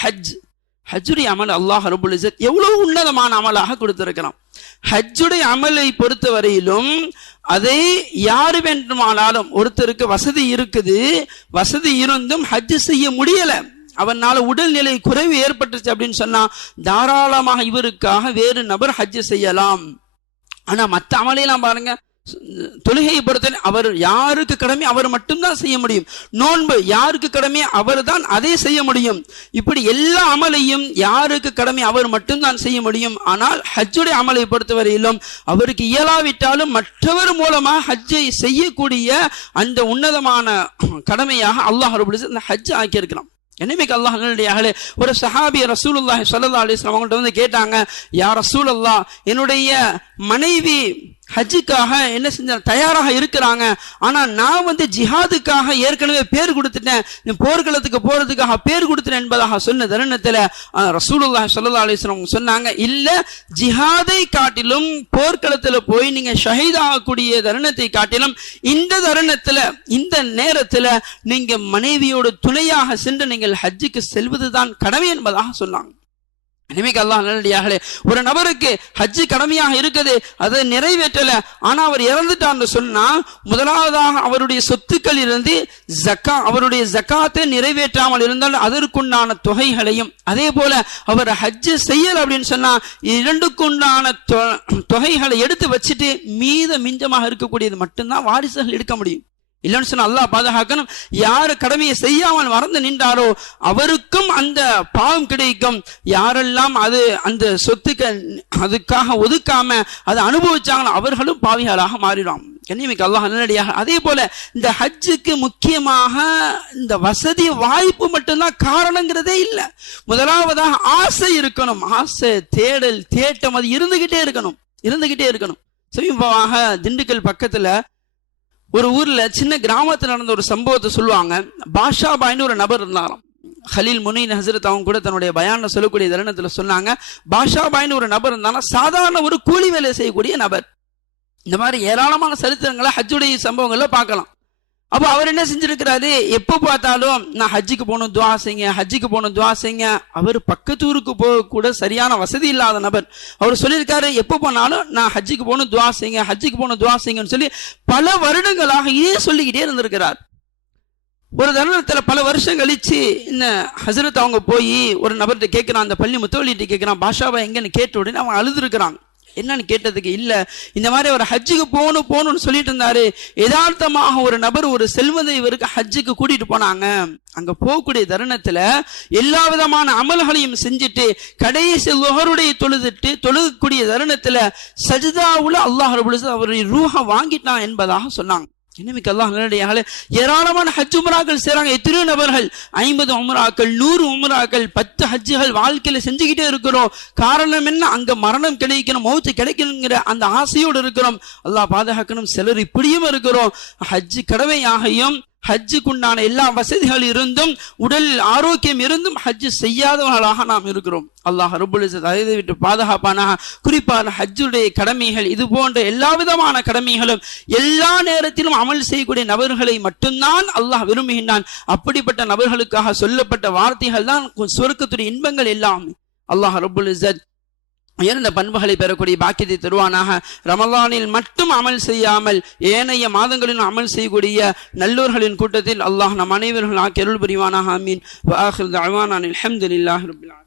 ஹஜ்ஜுடைய அமல். அல்லாஹ் ரப்புல் இஸ்ஸத் எவ்வளவு உன்னதமான அமலாக கொடுத்திருக்கிறான். ஹஜ்ஜுடைய அமலை பொறுத்த வரையிலும் அதை யாரு வேண்டுமானாலும், ஒருத்தருக்கு வசதி இருந்தும் ஹஜ் செய்ய முடியல, அவனால உடல்நிலை குறைவு ஏற்பட்டுச்சு அப்படின்னு சொன்னா தாராளமாக இவருக்காக வேறு நபர் ஹஜ் செய்யலாம். ஆனா மற்ற அமலையெல்லாம் பாருங்க, தொழுகையை பொறுத்தவரை அவர் யாருக்கு கடமை அவர் மட்டும்தான் செய்ய முடியும், நோன்பு யாருக்கு கடமை அவர் தான் அதை செய்ய முடியும். இப்படி எல்லா அமலையும் யாருக்கு கடமை அவர் மட்டும்தான் செய்ய முடியும். ஆனால் ஹஜ்ஜுடைய அமலை பொறுத்தவரையிலும் அவருக்கு இயலாவிட்டாலும் மற்றவர் மூலமாக ஹஜ்ஜை செய்யக்கூடிய அந்த உன்னதமான கடமையாக அல்லாஹ் ரப்பல் இஸ்ஸத் அந்த ஹஜ் ஆக்கியிருக்கிறான். எனவே அல்லாஹ் நல்லடியார்களே, ஒரு சஹாபி ரசூலுல்லாஹி ஸல்லல்லாஹு அலைஹி வஸல்லம் அவங்கள்ட்ட வந்து கேட்டாங்க, யா ரசூலல்லாஹ், என்னுடைய மனைவி ஹஜ்ஜுக்காக என்ன செஞ்ச தயாராக இருக்கிறாங்க, ஆனா நான் ஜிஹாதுக்காக ஏற்கனவே பேர் கொடுத்துட்டேன், போர்க்களத்துக்கு போறதுக்காக பேர் கொடுத்துட்டேன் என்பதாக சொன்ன தருணத்துல ரசூலுல்லாஹி ஸல்லல்லாஹு அலைஹி வஸல்லம் சொன்னாங்க, இல்ல ஜிஹாதை காட்டிலும் போர்க்களத்துல போய் நீங்க ஷஹீத் ஆகக்கூடிய தருணத்தை காட்டிலும் இந்த தருணத்துல இந்த நேரத்துல நீங்க மனைவியோட துணையாக சென்று நீங்கள் ஹஜ்ஜுக்கு செல்வதுதான் கடமை என்பதாக சொன்னாங்க. இனிமேல் அல்லாஹ் நல்லடியார்களே, ஒரு நபருக்கு ஹஜ்ஜு கடமையாக இருக்குது, அதை நிறைவேற்றல, ஆனா அவர் இறந்துட்டான்னு சொன்னா முதலாவதாக அவருடைய சொத்துக்கள் இருந்து அவருடைய ஜக்காத்தை நிறைவேற்றாமல் இருந்தால் அதற்குண்டான தொகைகளையும், அதே போல அவர் ஹஜ்ஜு செய்யல அப்படின்னு சொன்னா இரண்டுக்குண்டான தொகைகளை எடுத்து வச்சுட்டு மிஞ்சமாக இருக்கக்கூடியது மட்டும்தான் வாரிசுகள் எடுக்க முடியும். இல்லைன்னு சொன்னா அல்லாஹ் பாதுகாக்கணும். யாரு கடமையை செய்யாமல் மறந்து நின்றாரோ அவருக்கும் அந்த பாவம் கிடைக்கும். யாரெல்லாம் அது அந்த சொத்துக்கு அதுக்காக ஒதுக்காம அதை அனுபவிச்சாங்களோ அவர்களும் பாவிகளாக மாறிடும். கண்ணியமிக்க அல்லாஹ் நல்லடியாக. அதே போல இந்த ஹஜ்ஜுக்கு முக்கியமாக இந்த வசதி வாய்ப்பு மட்டும்தான் காரணங்கிறதே இல்லை. முதலாவதாக ஆசை இருக்கணும். ஆசை, தேடல், தேட்டம் அது இருந்துகிட்டே இருக்கணும். சமீபமாக திண்டுக்கல் பக்கத்துல ஒரு ஊர்ல சின்ன கிராமத்தில் நடந்த ஒரு சம்பவத்தை சொல்லுவாங்க. பாஷா பாய்னு ஒரு நபர் இருந்தாராம். ஹலீல் முனீன் ஹசரத் அவங்க கூட தன்னுடைய பயான்ல சொல்லக்கூடிய தருணத்துல சொன்னாங்க, பாஷா பாய்னு ஒரு நபர் இருந்தாலும் சாதாரண ஒரு கூலி வேலை செய்யக்கூடிய நபர். இந்த மாதிரி ஏராளமான சரித்திரங்களை ஹஜ்ஜுடைய சம்பவங்கள்ல பார்க்கலாம். அப்போ அவர் என்ன செஞ்சிருக்கிறாரு, எப்போ பார்த்தாலும் நான் ஹஜ்ஜுக்கு போகணும் துவா செய்யுங்க. அவர் பக்கத்தூருக்கு போக கூட சரியான வசதி இல்லாத நபர். அவர் சொல்லியிருக்காரு, எப்போ போனாலும் நான் ஹஜ்ஜுக்கு போகணும் துவா செய்யுங்கன்னு சொல்லி பல வருடங்களாக இதே சொல்லிக்கிட்டே இருந்திருக்கிறார். ஒரு தருணத்துல பல வருஷம் கழிச்சு இந்த ஹசரத் அவங்க போய் ஒரு நபர்கிட்ட கேட்கிறான், அந்த பள்ளி முத்தவழிட்டு கேட்கிறான், பாஷாவா எங்கன்னு கேட்ட உடனே அவன் அழுதுருக்கிறான். என்னன்னு கேட்டதுக்கு, இல்ல இந்த மாதிரி அவர் ஹஜ்ஜுக்கு போகணும்னு சொல்லிட்டு இருந்தாரு. யதார்த்தமாக ஒரு நபர் ஒரு செல்வதை இவருக்கு ஹஜ்ஜுக்கு கூட்டிட்டு போனாங்க. அங்க போகக்கூடிய தருணத்துல எல்லா விதமான அமல்களையும் செஞ்சுட்டு கடைசி லுஹருடைய தொழுகக்கூடிய தருணத்துல சஜ்தாவுல அல்லாஹ் ரப்பல் இஸ்ஸத் அவருடைய ரூஹ வாங்கிட்டான் என்பதாக சொன்னாங்க. இன்னைக்கு அல்லாஹ் நல்லடியாக ஏராளமான ஹஜ் உம்ராக்கள் செய்றாங்க. எத்தனையோ நபர்கள் 50 உம்ராக்கள், 100 உம்ராக்கள், 10 ஹஜ்ஜுகள் வாழ்க்கையில செஞ்சுக்கிட்டே இருக்கிறோம். காரணம் என்ன, அங்க மரணம் கிடைக்கணும், மௌத்து கிடைக்கணுங்கிற அந்த ஆசையோடு இருக்கிறோம். அல்லாஹ் பாதுகாக்கணும். சிலர் இப்படியும் இருக்கிறோம், ஹஜ்ஜு கடமையாகியும் ஹஜ்ஜுக்குண்டான எல்லா வசதிகள் இருந்தும் உடல் ஆரோக்கியம் இருந்தும் ஹஜ்ஜு செய்யாதவர்களாக நாம் இருக்கிறோம். அல்லாஹ் ரப்பல் இஸ்ஸத் அதை விட்டு பாதுகாப்பானாக. குறிப்பான ஹஜ்ஜுடைய கடமைகள் இது போன்ற எல்லா விதமான கடமைகளும் எல்லா நேரத்திலும் அமல் செய்யக்கூடிய நபர்களை மட்டும்தான் அல்லாஹ் விரும்புகின்றான். அப்படிப்பட்ட நபர்களுக்காக சொல்லப்பட்ட வார்த்தைகள் தான் சொர்க்கத்துடைய இன்பங்கள் எல்லாம். அல்லாஹ் ரப்பல் இஸ்ஸத் உயர்ந்த பண்புகளை பெறக்கூடிய பாக்கியத்தை தருவானாக. ரமலானில் மட்டும் அமல் செய்யாமல் ஏனைய மாதங்களிலும் அமல் செய்யக்கூடிய நல்லோர்களின் கூட்டத்தில் அல்லாஹ் நம் அனைவர்கள் ஆக்கி அருள் புரிவானாக. ஆமீன். வ ஆகிரு தஅவானா அல்ஹம்துலில்லாஹி ரப்பில் ஆலமீன்.